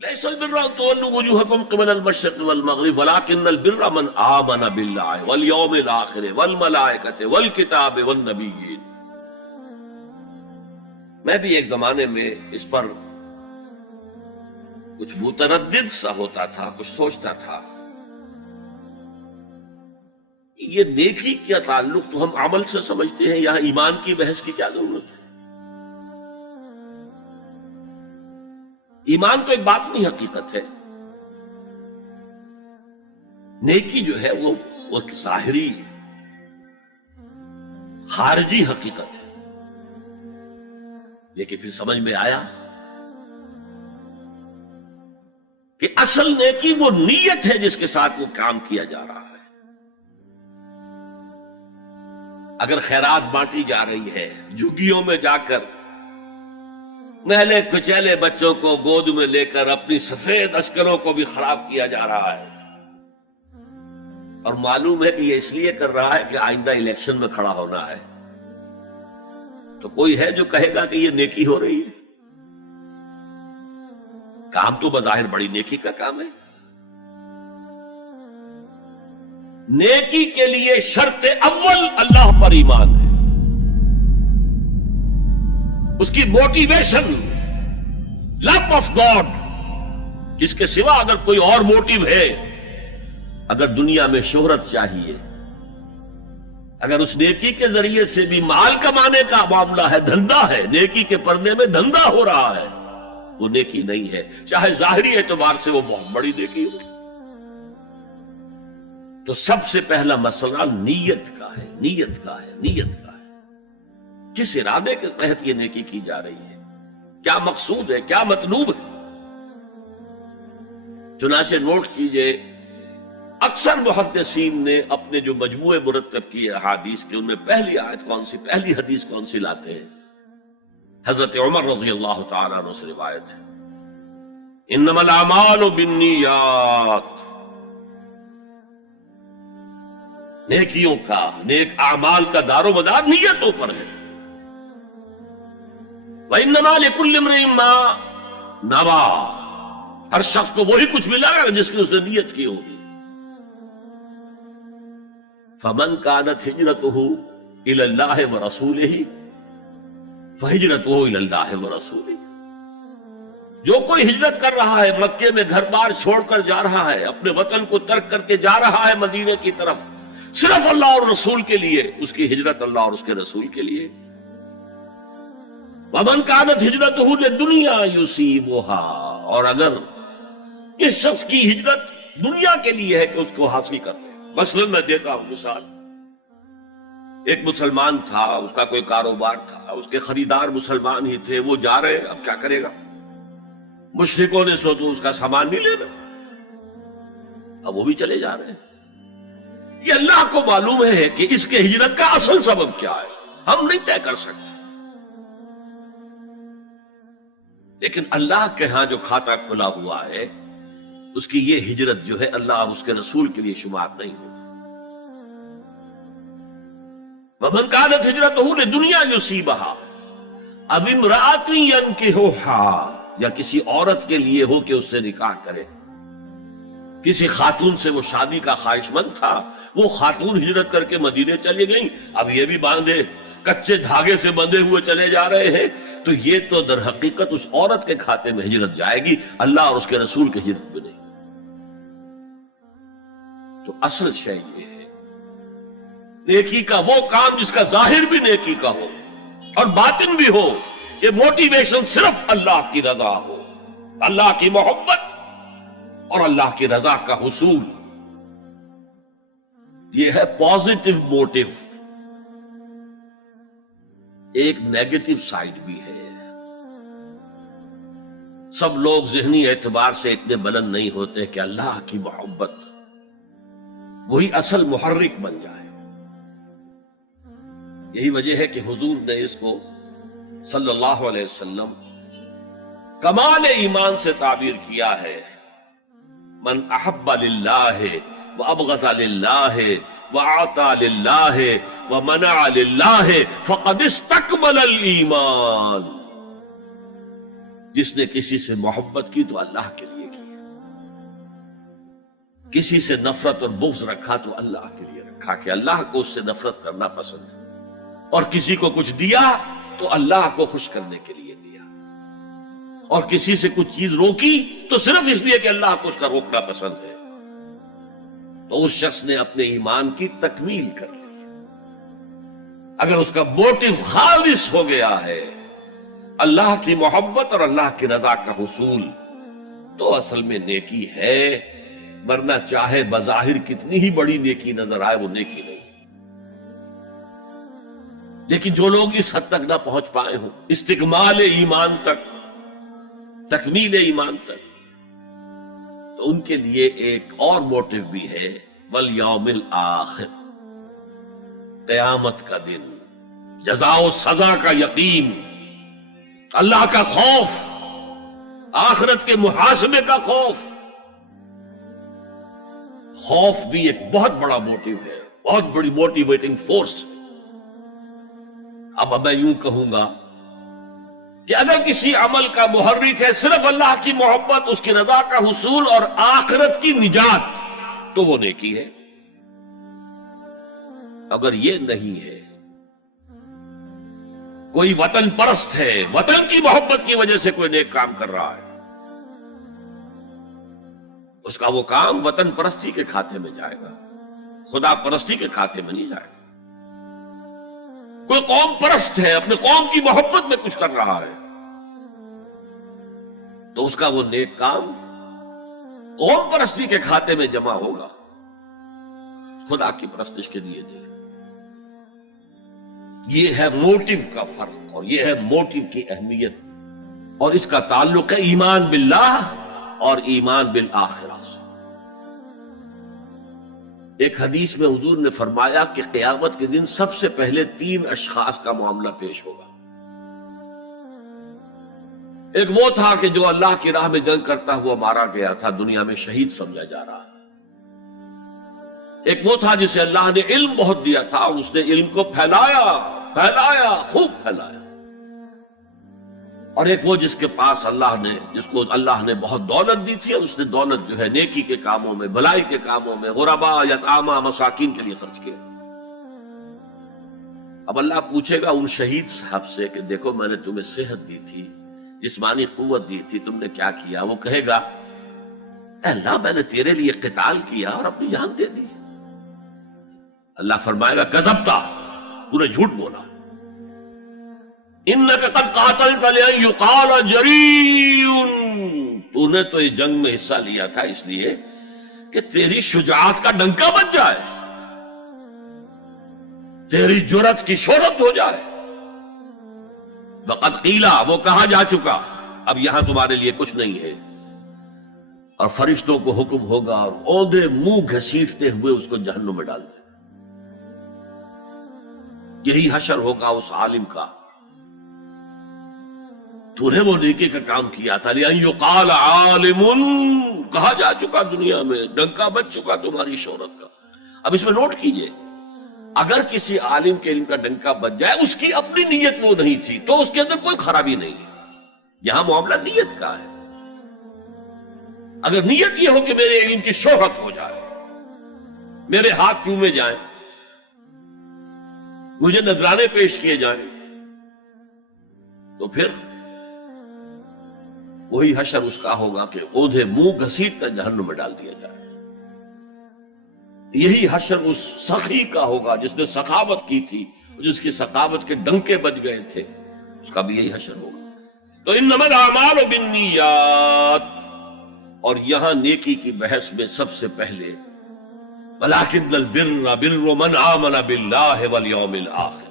ليس البر أن تولوا وجوهكم قبل المشرق والمغرب ولكن البر من آمن بالله واليوم الآخر والملائكة والكتاب والنبيين. میں بھی ایک زمانے میں اس پر کچھ متردد سا ہوتا تھا، کچھ سوچتا تھا یہ نیکی کا تعلق تو ہم عمل سے سمجھتے ہیں، یہاں ایمان کی بحث کی کیا ضرورت ہے؟ ایمان تو ایک باطنی حقیقت ہے، نیکی جو ہے وہ ایک ظاہری خارجی حقیقت ہے. لیکن پھر سمجھ میں آیا کہ اصل نیکی وہ نیت ہے جس کے ساتھ وہ کام کیا جا رہا ہے. اگر خیرات بانٹی جا رہی ہے، جھگیوں میں جا کر نہلے کچیلے بچوں کو گود میں لے کر اپنی سفید اشکروں کو بھی خراب کیا جا رہا ہے، اور معلوم ہے کہ یہ اس لیے کر رہا ہے کہ آئندہ الیکشن میں کھڑا ہونا ہے، تو کوئی ہے جو کہے گا کہ یہ نیکی ہو رہی ہے؟ کام تو بظاہر بڑی نیکی کا کام ہے. نیکی کے لیے شرط اول اللہ پر ایمان ہے، اس کی موٹیویشن لو آف گاڈ، جس کے سوا اگر کوئی اور موٹیو ہے، اگر دنیا میں شہرت چاہیے، اگر اس نیکی کے ذریعے سے بھی مال کمانے کا معاملہ ہے، دھندا ہے، نیکی کے پردے میں دھندا ہو رہا ہے، وہ نیکی نہیں ہے، چاہے ظاہری اعتبار سے وہ بہت بڑی نیکی ہو. تو سب سے پہلا مسئلہ نیت کا ہے، نیت کا ہے، نیت کا ہے. کس ارادے کے تحت یہ نیکی کی جا رہی ہے، کیا مقصود ہے، کیا مطلوب ہے. چنانچہ نوٹ کیجئے، اکثر محدثین نے اپنے جو مجموعے مرتب کیے احادیث کے، ان میں پہلی آیت کون سی، پہلی حدیث کون سی لاتے ہیں؟ حضرت عمر رضی اللہ تعالیٰ عنہ سے روایت ہے، انما الاعمال بالنیات، نیکیوں کا، نیک اعمال کا دار و مدار نیتوں پر ہے. وَإِنَّمَا لِكُلِّ امْرِئٍ مَّا نَوَىٰ، ہر شخص کو وہی کچھ ملا گا جس کی اس نے نیت کی ہوگی. فَمَنْ كَانَتْ هِجْرَتُهُ إِلَى اللَّهِ وَرَسُولِهِ فَهِجْرَتُهُ إِلَى اللَّهِ وَرَسُولِهِ. جو کوئی ہجرت کر رہا ہے، مکے میں گھر بار چھوڑ کر جا رہا ہے، اپنے وطن کو ترک کر کے جا رہا ہے مدینے کی طرف، صرف اللہ اور رسول کے لیے، اس کی ہجرت اللہ اور اس کے رسول کے لیے. وَمَنْ كَانَتْ هِجْرَتُهُ لِلدُّنْيَا يُصِيبُهَا، اور اگر اس شخص کی ہجرت دنیا کے لیے ہے کہ اس کو حاصل کر لے. مثلا میں دیتا ہوں مثال، ایک مسلمان تھا، اس کا کوئی کاروبار تھا، اس کے خریدار مسلمان ہی تھے، وہ جا رہے ہیں، اب کیا کرے گا؟ مشرکوں نے سو تو اس کا سامان نہیں لینا، اب وہ بھی چلے جا رہے ہیں. یہ اللہ کو معلوم ہے کہ اس کے ہجرت کا اصل سبب کیا ہے، ہم نہیں طے کر سکتے. لیکن اللہ کے ہاں جو کھاتا کھلا ہوا ہے، اس کی یہ ہجرت جو ہے اللہ اور اس کے رسول کے لیے شمار نہیں ہوگی. وَمَنْ كَانَتْ هِجْرَتُهُ لِدُنْيَا يُصِيبُهَا أَوِ امْرَأَةٍ يَنكِحُهَا، یا کسی عورت کے لیے ہو کہ اس سے نکاح کرے. کسی خاتون سے وہ شادی کا خواہش مند تھا، وہ خاتون ہجرت کر کے مدینے چلی گئیں، اب یہ بھی باندھے کچے دھاگے سے بندھے ہوئے چلے جا رہے ہیں، تو یہ تو در حقیقت اس عورت کے کھاتے میں ہجرت جائے گی، اللہ اور اس کے رسول کی ہجرت میں نہیں. تو اصل شے یہ ہے، نیکی کا وہ کام جس کا ظاہر بھی نیکی کا ہو اور باطن بھی ہو، کہ موٹیویشن صرف اللہ کی رضا ہو، اللہ کی محبت اور اللہ کی رضا کا حصول. یہ ہے پازیٹو موٹیو. ایک نیگیٹو سائیڈ بھی ہے. سب لوگ ذہنی اعتبار سے اتنے بلند نہیں ہوتے کہ اللہ کی محبت وہی اصل محرک بن جائے. یہی وجہ ہے کہ حضور نے اس کو صلی اللہ علیہ وسلم کمال ایمان سے تعبیر کیا ہے، من احب للہ وابغض للہ وعطا للہ ومنع للہ فقد استکمل الایمان. جس نے کسی سے محبت کی تو اللہ کے لیے کی، کسی سے نفرت اور بغض رکھا تو اللہ کے لیے رکھا کہ اللہ کو اس سے نفرت کرنا پسند ہے، اور کسی کو کچھ دیا تو اللہ کو خوش کرنے کے لیے دیا، اور کسی سے کچھ چیز روکی تو صرف اس لیے کہ اللہ کو اس کا روکنا پسند ہے، تو اس شخص نے اپنے ایمان کی تکمیل کر لی۔ اگر اس کا موٹو خالص ہو گیا ہے اللہ کی محبت اور اللہ کی رضا کا حصول، تو اصل میں نیکی ہے، ورنہ چاہے بظاہر کتنی ہی بڑی نیکی نظر آئے وہ نیکی نہیں۔ لیکن جو لوگ اس حد تک نہ پہنچ پائے ہوں، استکمال ایمان تک، تکمیل ایمان تک، تو ان کے لیے ایک اور موٹو بھی ہے، والیوم الآخر، قیامت کا دن، جزا و سزا کا یقین، اللہ کا خوف، آخرت کے محاسبے کا خوف۔ خوف بھی ایک بہت بڑا موٹو ہے، بہت بڑی موٹیویٹنگ فورس ہے۔ اب میں یوں کہوں گا کہ اگر کسی عمل کا محرک ہے صرف اللہ کی محبت، اس کی رضا کا حصول اور آخرت کی نجات، تو وہ نیکی ہے۔ اگر یہ نہیں ہے، کوئی وطن پرست ہے، وطن کی محبت کی وجہ سے کوئی نیک کام کر رہا ہے، اس کا وہ کام وطن پرستی کے کھاتے میں جائے گا، خدا پرستی کے کھاتے میں نہیں جائے گا۔ کوئی قوم پرست ہے، اپنے قوم کی محبت میں کچھ کر رہا ہے، تو اس کا وہ نیک کام قوم پرستی کے کھاتے میں جمع ہوگا، خدا کی پرستش کے لیے دے۔ یہ ہے موٹو کا فرق، اور یہ ہے موٹو کی اہمیت، اور اس کا تعلق ہے ایمان باللہ اور ایمان بالآخرہ سے۔ ایک حدیث میں حضور نے فرمایا کہ قیامت کے دن سب سے پہلے 3 اشخاص کا معاملہ پیش ہوگا۔ ایک وہ تھا کہ جو اللہ کی راہ میں جنگ کرتا ہوا مارا گیا تھا، دنیا میں شہید سمجھا جا رہا ہے۔ ایک وہ تھا جسے اللہ نے علم بہت دیا تھا، اور اس نے علم کو پھیلایا، خوب پھیلایا۔ اور ایک وہ جس کے پاس جس کو اللہ نے بہت دولت دی تھی، اور اس نے دولت جو ہے نیکی کے کاموں میں، بھلائی کے کاموں میں، غرباء، یتامیٰ، مساکین کے لیے خرچ کیا۔ اب اللہ پوچھے گا ان شہید صاحب سے کہ دیکھو میں نے تمہیں صحت دی تھی، جسمانی قوت دی تھی، تم نے کیا کیا؟ وہ کہے گا اے اللہ میں نے تیرے لیے قتال کیا اور اپنی جان دے دی۔ اللہ فرمائے گا کذبتا، تو نے جھوٹ بولا، انک قد قاتلت لأن یقال جریء، تو نے تو اس جنگ میں حصہ لیا تھا اس لیے کہ تیری شجاعت کا ڈنکا بج جائے، تیری جرات کی شہرت ہو جائے۔ وقد قیلا، وہ کہا جا چکا، اب یہاں تمہارے لیے کچھ نہیں ہے۔ اور فرشتوں کو حکم ہوگا اور اوندھے منہ گھسیٹتے ہوئے اس کو جہنم میں ڈال دیں۔ یہی حشر ہوگا اس عالم کا، تو نے وہ نیکی کا کام کیا تھا، لأن یقال عالم، کہا جا چکا دنیا میں، ڈنکا بج چکا تمہاری شہرت کا۔ اب اس میں نوٹ کیجئے، اگر کسی عالم کے علم کا ڈنکا بج جائے، اس کی اپنی نیت وہ نہیں تھی تو اس کے اندر کوئی خرابی نہیں ہے۔ یہاں معاملہ نیت کا ہے۔ اگر نیت یہ ہو کہ میرے علم کی شہرت ہو جائے، میرے ہاتھ چومے جائیں، مجھے نذرانے پیش کیے جائیں، تو پھر وہی حشر اس کا ہوگا کہ اوندھے منہ گھسیٹ کر جہنم میں ڈال دیا جائے۔ یہی حشر اس سخی کا ہوگا جس نے سخاوت کی تھی، جس کی سخاوت کے ڈنکے بج گئے تھے، اس کا بھی یہی حشر ہوگا۔ تو انما الاعمال بالنیات، اور یہاں نیکی کی بحث میں سب سے پہلے وَلَٰكِنَّ الْبِرَّ بِرُّ مَنْ آمَنَ بِاللَّهِ وَالْيَوْمِ الْآخِرِ،